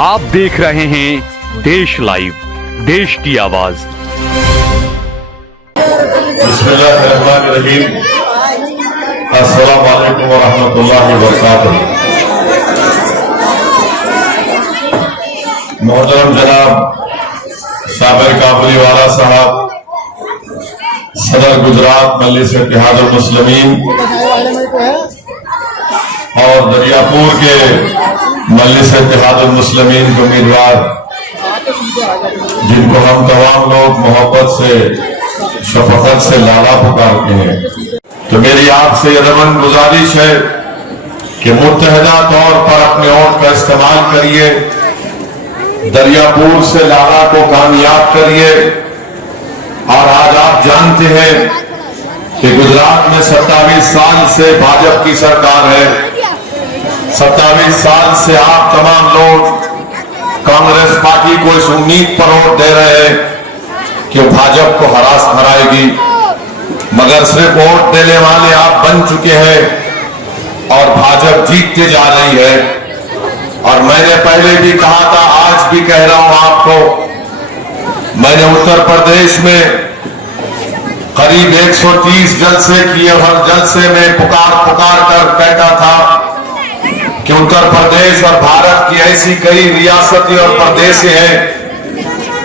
आप देख रहे हैं देश लाइव, देश की आवाज। बिस्मिल्लाहिर्रहमानिर्रहीम। अस्सलामु अलैकुम व रहमतुल्लाहि व बरकातुहू। मोहतरम जनाब साबिर काबुलीवाला साहब, सदर गुजरात मजलिस इत्तेहादुल मुस्लिमीन और दरियापुर के मजलिस इत्तेहादुल मुस्लिमीन के उम्मीदवार, जिनको हम तमाम लोग मोहब्बत से, शफकत से लाला पुकारते हैं, तो मेरी आपसे यदमन गुजारिश है कि मुत्तहदा तौर पर अपने वोट का इस्तेमाल करिए, दरियापुर से लाला को कामयाब करिए। और आज आप जानते हैं कि गुजरात में 27 साल से भाजपा की सरकार है। 27 साल से आप तमाम लोग कांग्रेस पार्टी को इस उम्मीद पर वोट दे रहे हैं कि भाजपा को हराएगी, मगर सिर्फ वोट देने वाले आप बन चुके हैं और भाजपा जीतते जा रही है। और मैंने पहले भी कहा था, आज भी कह रहा हूं आपको, मैंने उत्तर प्रदेश में करीब 130 जलसे किए। हर जलसे में पुकार कर कहता था कि उत्तर प्रदेश और भारत की ऐसी कई रियासतें और प्रदेश हैं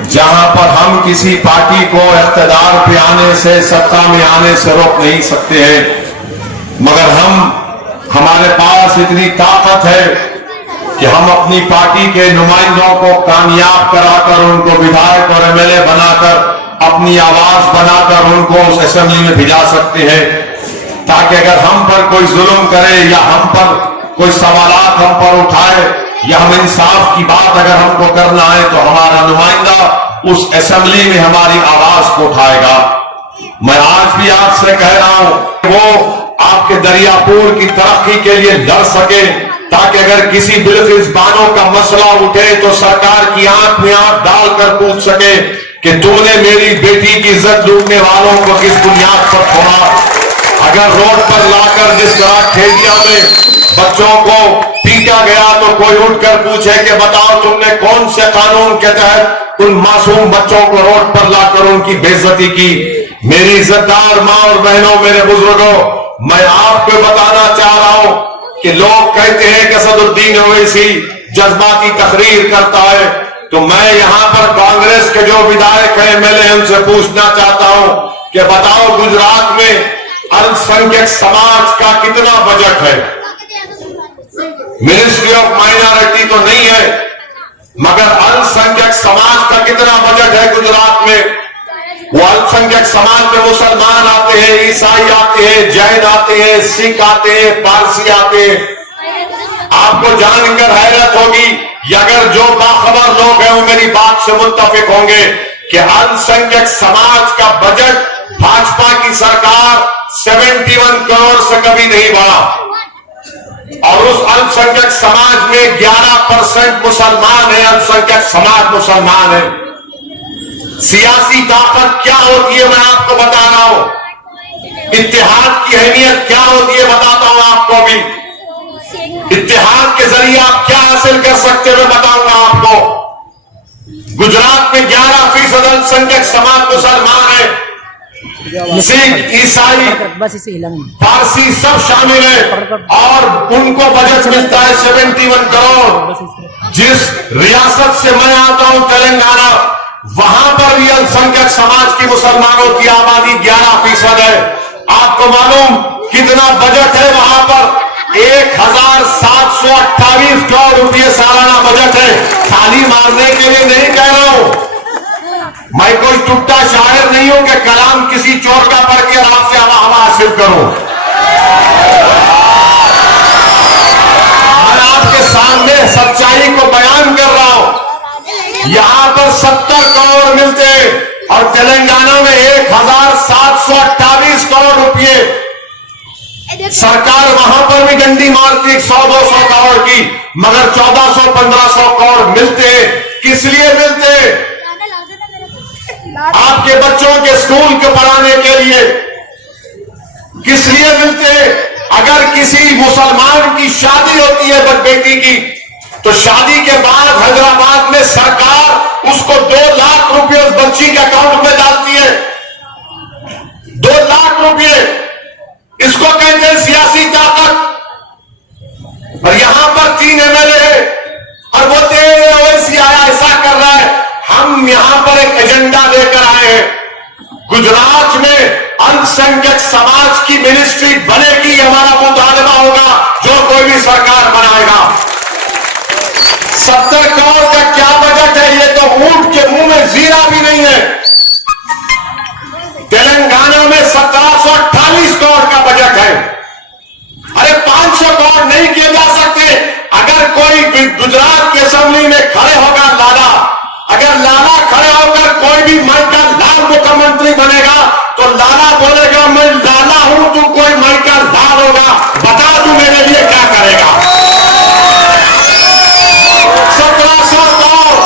जहां पर हम किसी पार्टी को इख्तिदार पे आने से, सत्ता में आने से रोक नहीं सकते हैं, मगर हमारे पास इतनी ताकत है कि हम अपनी पार्टी के नुमाइंदों को कामयाब कराकर, उनको विधायक और एमएलए बनाकर, अपनी आवाज बनाकर उनको उस असेंबली में भिजा सकते हैं, ताकि अगर हम पर कोई जुल्म करे या हम पर कोई सवालात हम पर उठाए या हम इंसाफ की बात अगर हमको करना है, तो हमारा नुमाइंदा उस असेंबली में हमारी आवाज को उठाएगा। मैं आज भी आपसे कह रहा हूं, वो आपके दरियापुर की तरक्की के लिए लड़ सके, ताकि अगर किसी बिल्किस बानो का मसला उठे तो सरकार की आंख में आंख डालकर पूछ सके कि तुमने मेरी बेटी की इज्जत लूटने वालों को किस बुनियाद पर छोड़ा। अगर रोड पर लाकर जिस तरह खेतिया में बच्चों को पीटा गया, तो कोई उठकर पूछे कि बताओ तुमने कौन से कानून के तहत उन मासूम बच्चों को रोड पर लाकर उनकी बेइज्जती की। मेरी इज्जतदार मां और बहनों, मेरे बुजुर्गों, मैं आपको बताना चाह रहा हूं कि लोग कहते हैं कि असदुद्दीन ओवैसी जज्बाती तकरीर करता है, तो मैं यहां पर कांग्रेस के जो विधायक हैं, एमएलए, उनसे पूछना चाहता हूं कि बताओ गुजरात में अल्पसंख्यक समाज का कितना बजट है। मिनिस्ट्री ऑफ माइनॉरिटी तो नहीं है, मगर अल्पसंख्यक समाज का कितना बजट है गुजरात में। वो अल्पसंख्यक समाज में मुसलमान आते हैं, ईसाई आते हैं, जैन आते हैं, सिख आते हैं, पारसी आते हैं। आपको जानकर हैरत होगी, अगर जो बाखबर लोग हैं वो मेरी बात से मुत्तफिक होंगे कि अल्पसंख्यक समाज का बजट भाजपा की सरकार 71 करोड़ से कभी नहीं बढ़ा, और उस अल्पसंख्यक समाज में 11% मुसलमान है। अल्पसंख्यक समाज मुसलमान है। सियासी ताकत क्या होती है मैं आपको बता रहा हूं। इत्तेहाद की अहमियत क्या होती है बताता हूं आपको भी। इत्तेहाद के जरिए आप क्या हासिल कर सकते हो मैं बताऊंगा आपको। गुजरात में 11% अल्पसंख्यक समाज मुसलमान है। सिख, ईसाई, पारसी सब शामिल है, और उनको बजट मिलता है 71 करोड़। जिस रियासत से मैं आता हूं तेलंगाना, वहां पर भी अल्पसंख्यक समाज की मुसलमानों की आबादी 11% है। आपको मालूम कितना बजट है वहां पर? 1728 करोड़ रुपये सालाना बजट है। ताली मारने के लिए नहीं कह रहा हूं, मैं कोई टुट्टा शायर नहीं हूं कि कलाम किसी चोर का पढ़ के आपसे हवा हासिल करूं। मैं आपके सामने सच्चाई को बयान कर रहा हूं। यहां पर 70 करोड़ मिलते और तेलंगाना में 1728 करोड़ रुपये। सरकार वहां पर भी डंडी मारती 100-200 करोड़ की, मगर 1400-1500 करोड़ मिलते। किस लिए मिलते? आपके बच्चों के स्कूल के पढ़ाने के लिए। किस लिए मिलते? अगर किसी मुसलमान की शादी होती है बेटी की, तो शादी के बाद हैदराबाद में सरकार उसको 2 लाख रुपए उस बच्ची के अकाउंट में डालती है। 2 लाख रुपए, इसको कहते हैं सियासी ताकत। और यहां पर 3 एमएलए है और वो ओवैसी आया ऐसा कर रहा है। हम यहां पर एक एजेंडा लेकर आए हैं, गुजरात में अल्पसंख्यक समाज की मिनिस्ट्री बनेगी, हमारा मुतालबा होगा जो कोई भी सरकार बनाएगा। 70 करोड़ का क्या बजट है, ये तो ऊंट के मुंह में जीरा भी नहीं है। तेलंगाना में 1748 करोड़ का बजट है। अरे 500 करोड़ नहीं किए जा सकते। अगर कोई गुजरात की असेंबली में खड़े होगा लाला, अगर लाला खड़े होकर कोई भी मन का लाल मुख्यमंत्री बनेगा तो लाला बोलेगा मैं लाला हूं, तू कोई मन का लाल होगा, बता तू मेरे लिए क्या करेगा। 1700 करोड़,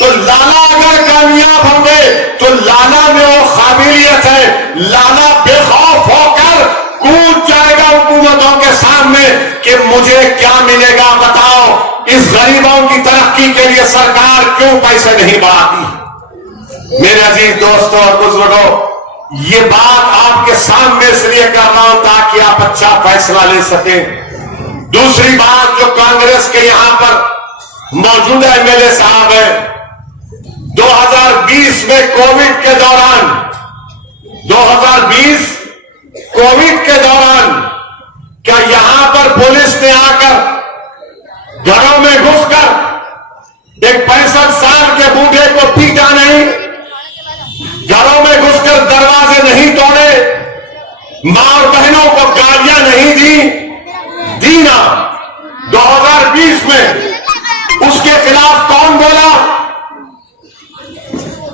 तो लाला अगर कामयाब होंगे तो लाला में वो काबिलियत है, लाला बेखौफ होकर कूद जाएगा हुकूमतों के सामने कि मुझे क्या मिलेगा बताओ। इस गरीबों की तरक्की के लिए सरकार क्यों पैसे नहीं बढ़ाती। मेरे अजीज दोस्तों और बुजुर्गों, ये बात आपके सामने इसलिए कर रहा हूं ताकि आप अच्छा फैसला ले सकें। दूसरी बात, जो कांग्रेस के यहां पर मौजूदा एमएलए साहब है, 2020 में कोविड के दौरान 2020 कोविड के दौरान क्या यहां पर पुलिस ने आकर घरों में घुसकर एक 65 साल के बूढ़े को पीटा नहीं, घरों में घुसकर दरवाजे नहीं तोड़े, मां और बहनों को गालियां नहीं दी ना। 2020 में उसके खिलाफ कौन बोला?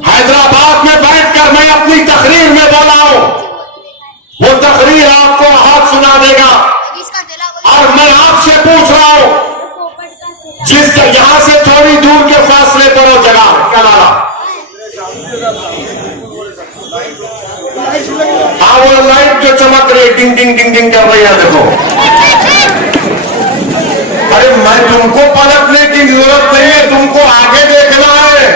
हैदराबाद में बैठकर मैं अपनी तकरीर में बोला हूं, वो तकरीर आपको हाथ सुना देगा। और मैं आपसे पूछ रहा हूं, जिस यहां से थोड़ी दूर के फासले पर वो जगह है, क्या नाला? हाँ, वो लाइट जो चमक रही डिंग डिंग डिंग डिंग कर रही है, देखो। अरे मैं तुमको पलटने की जरूरत नहीं है, तुमको आगे देखना है।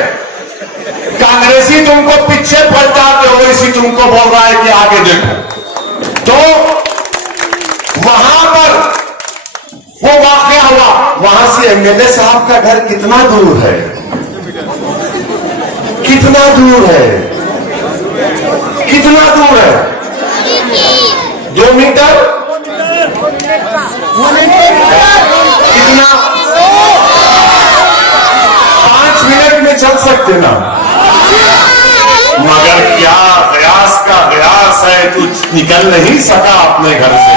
कांग्रेसी तुमको पीछे पलटाते हो, इसी तुमको बोल रहा है कि आगे देखो। तो वहां पर वो वाकया हुआ, वहां से एमएलए साहब का घर कितना दूर है, कितना दूर है, कितना दूर है? 2 मीटर, कितना? 5 मिनट में चल सकते ना, मगर क्या प्रयास का प्रयास है, तू निकल नहीं सका अपने घर से।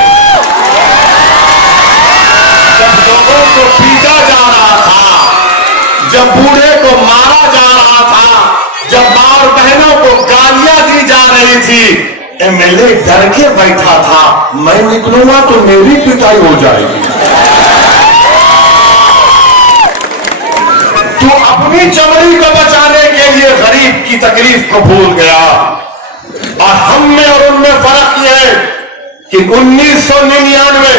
जब लोगों को पीटा जा रहा था, जब बूढ़े को मारा जा रहा था, जब मां और बहनों को गालियां दी जा रही थी, एमएलए डर के बैठा था, मैं निकलूंगा तो मेरी पिटाई हो जाएगी। तो अपनी चमड़ी को बचाने के लिए गरीब की तकलीफ को भूल गया। और हम में और उनमें फर्क यह है कि 1999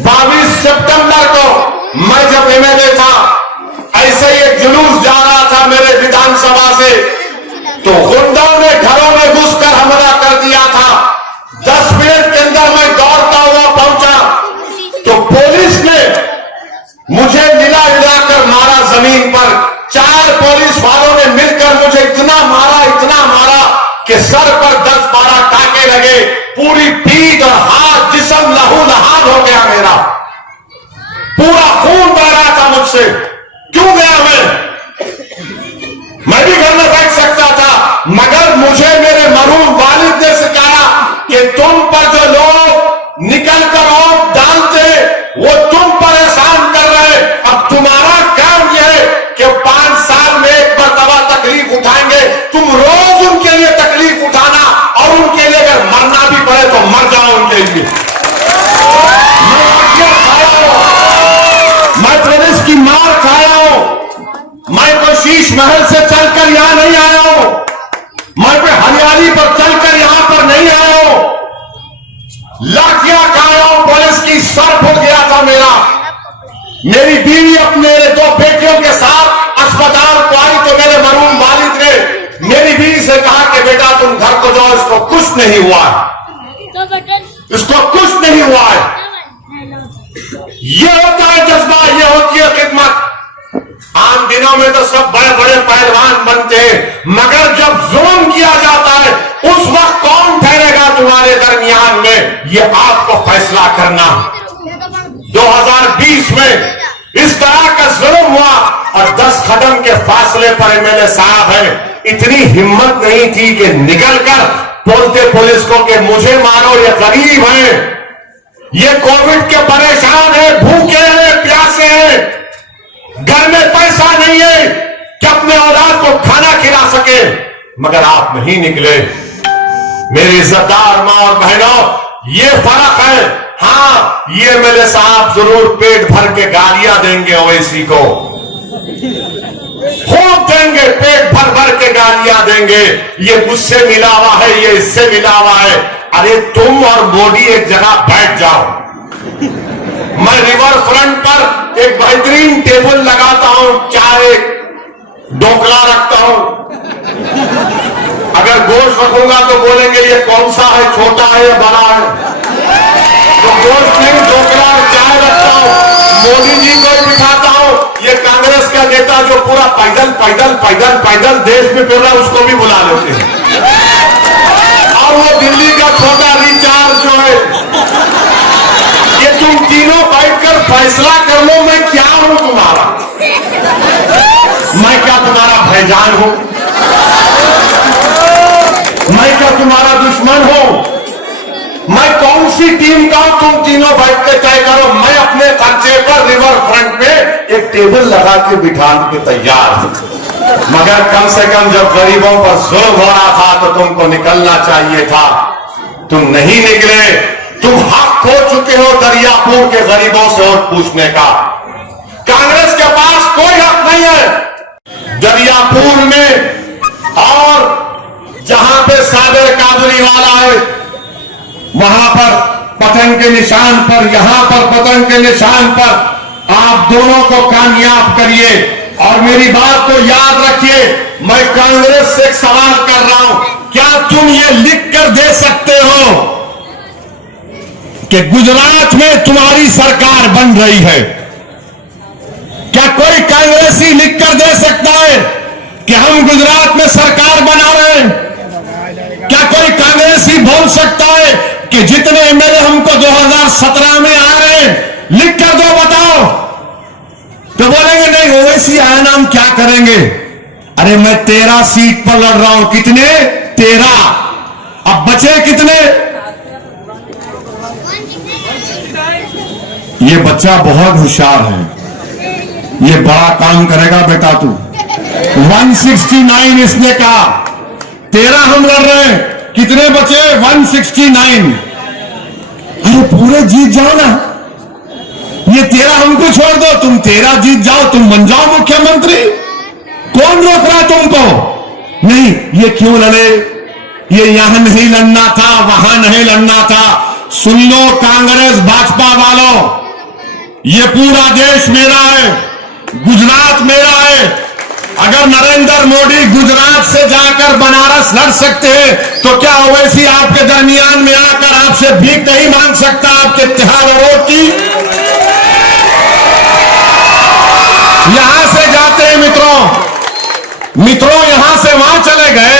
22 सितंबर को मैं जब एमएलए था, ऐसे ही एक जुलूस जा रहा था मेरे विधानसभा से, तो गुंडों ने घरों में घुसकर हमला कर दिया था। 10 मिनट के अंदर मैं दौड़ता हुआ पहुंचा तो पुलिस ने मुझे मिला कर मारा जमीन पर। 4 पुलिस वालों ने मिलकर मुझे इतना मारा कि सर पर 10-12 टाके लगे, पूरी पीठ और हाथ जिस्म लहूलुहान हो गया, मेरा पूरा खून बह रहा था मुझसे। क्यों गया मैं भी घर में बैठ सकता था, मगर मुझे मेरे मरहूम वालिद ने सिखाया कि तुम पर जो लोग निकल कर और डालते वो तुम पर एहसान कर रहे। अब तुम्हारा काम यह है कि 5 साल में एक मरतबा तकलीफ उठाएंगे, तुम रोज उनके लिए तकलीफ उठाना, और उनके लिए अगर मरना भी पड़े तो मर जाओ उनके लिए। मेरी बीवी अपने मेरे 2 बेटियों के साथ अस्पताल को आई तो मेरे मरहूम वालिद ने मेरी बीवी से कहा कि बेटा तुम घर को जाओ, इसको कुछ नहीं हुआ है, इसको कुछ नहीं हुआ है। ये होता है जज्बा, ये होती है खिदमत। आम दिनों में तो सब बड़े बड़े पहलवान बनते हैं, मगर जब जुल्म किया जाता है उस वक्त कौन ठहरेगा तुम्हारे दरमियान में, ये आपको फैसला करना। 2020 में इस तरह का जुल्म हुआ और 10 कदम के फासले पर एमएलए साहब हैं, इतनी हिम्मत नहीं थी कि निकलकर बोलते पुलिस को कि मुझे मारो, ये गरीब हैं, ये कोविड के परेशान है, भूखे हैं, प्यासे हैं, घर में पैसा नहीं है कि अपने औलाद को खाना खिला सके, मगर आप नहीं निकले। मेरी इज्जतदार मां और बहनों, ये फर्क है। हाँ, ये एमएलए साहब जरूर पेट भर के गालियां देंगे ओवैसी को, खूब देंगे, पेट भर भर के गालियां देंगे, ये मुझसे मिला हुआ है, ये इससे मिला हुआ है। अरे तुम और मोदी एक जगह बैठ जाओ, मैं रिवर फ्रंट पर एक बेहतरीन टेबल लगाता हूं, चाय ढोकला रखता हूं, अगर गोश्त रखूंगा तो बोलेंगे ये कौन सा है, छोटा है या बड़ा है, तो गोश्त नहीं, ढोकला और चाय रखता हूं। मोदी जी को बिठाता हूं, ये कांग्रेस का नेता जो पूरा पैदल पैदल पैदल पैदल देश में फिर रहा है उसको भी बुला लेते हैं, और वो दिल्ली का छोटा रिचार्ज जो है, ये तुम तीनों बैठकर फैसला कर लो मैं क्या हूं तुम्हारा, मैं क्या तुम्हारा भाईजान हूं, मैं क्या तुम्हारा दुश्मन हूं, मैं कौन सी टीम का हूं, तुम तीनों बैठ के तय करो। मैं अपने खर्चे पर रिवर फ्रंट पे एक टेबल लगा के बिठा के तैयार हूं, मगर कम से कम जब गरीबों पर जुल्म हो रहा था तो तुमको निकलना चाहिए था, तुम नहीं निकले। तुम हक खो चुके हो दरियापुर के गरीबों से वोट पूछने का, कांग्रेस के पास कोई हक नहीं है। दरियापुर में और जहां पे साबिर काबुली वाला है वहां पर पतंग के निशान पर, यहां पर पतंग के निशान पर आप दोनों को कामयाब करिए। और मेरी बात को याद रखिए, मैं कांग्रेस से एक सवाल कर रहा हूं, क्या तुम ये लिख कर दे सकते हो कि गुजरात में तुम्हारी सरकार बन रही है? क्या कोई कांग्रेसी लिख कर दे सकता है कि हम गुजरात में सरकार बना रहे हैं? क्या कोई कांग्रेसी बोल सकता है कि जितने एमएलए हमको 2017 में आ रहे हैं लिख कर दो, बताओ? तो बोलेंगे नहीं ओवैसी आया ना, हम क्या करेंगे? अरे मैं 13 सीट पर लड़ रहा हूं, कितने? 13। अब बचे कितने? ये बच्चा बहुत होशियार है, ये बड़ा काम करेगा बेटा तू। 169 इसने कहा, 13 हम लड़ रहे हैं, कितने बचे? 169। अरे पूरे जीत जाओ ना, ये 13 हमको छोड़ दो, तुम 13 जीत जाओ, तुम बन जाओ मुख्यमंत्री। कौन रोक रहा तुमको? नहीं, ये क्यों लड़े? ये यहां नहीं लड़ना था, वहां नहीं लड़ना था। सुन लो कांग्रेस भाजपा वालों, ये पूरा देश मेरा है, गुजरात मेरा है। अगर नरेंद्र मोदी गुजरात से जाकर बनारस लड़ सकते हैं तो क्या ओवैसी आपके दरमियान में आकर आपसे भीख नहीं मांग सकता आपके इत्तेहाद और वोट की? यहां से जाते हैं मित्रों यहां से वहां चले गए।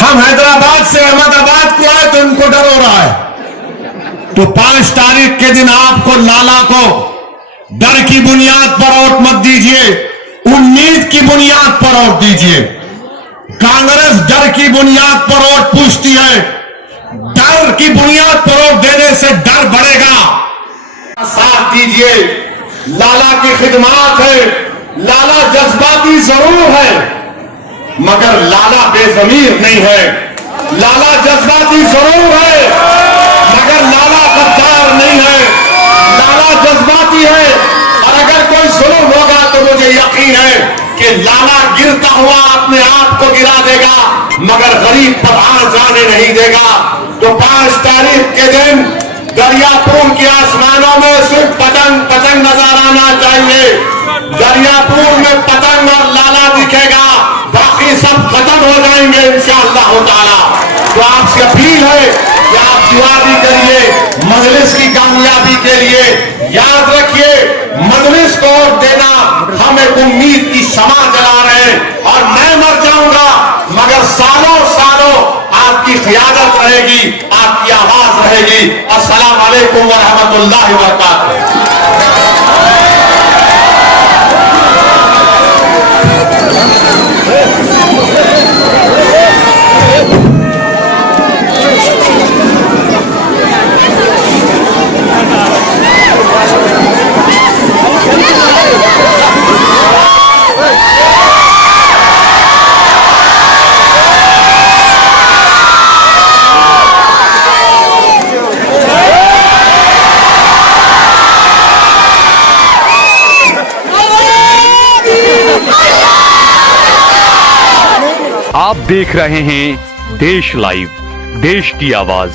हम हैदराबाद से अहमदाबाद को आए तो इनको डर हो रहा है, तो 5 तारीख के दिन आपको लाला को डर की बुनियाद पर वोट मत दीजिए, उम्मीद की बुनियाद पर वोट दीजिए। कांग्रेस डर की बुनियाद पर वोट पूछती है, डर की बुनियाद पर वोट देने से डर बढ़ेगा। साथ दीजिए, लाला की खिदमत है, लाला जज्बाती जरूर है मगर लाला बेजमीर नहीं है। लाला जज्बाती जरूर है मगर लाला गद्दार नहीं है। लाला जज्बाती है और अगर कोई जुल्म होगा तो मुझे यकीन है कि लाला गिरता हुआ अपने आप को गिरा देगा मगर गरीब पर आने जाने नहीं देगा। तो 5 तारीख के दिन दरियापुर के आसमानों में सिर्फ पतंग पतंग नजर आना चाहिए। दरियापुर में पतंग और लाला दिखेगा, बाकी सब खत्म हो जाएंगे इंशाअल्लाह ताला। तो आपसे अपील है कि आप दुआ भी करिए मजलिस की कामयाबी के लिए। याद रखिए, मजलिस को देना हम एक उम्मीद की शमा जला रहे हैं। और मैं मर जाऊंगा मगर सालों सालों आपकी क़ियादत रहेगी, आपकी आवाज रहेगी। अस्सलाम वालेकुम व रहमतुल्लाहि व बरकातहू। आप देख रहे हैं देश लाइव, देश की आवाज।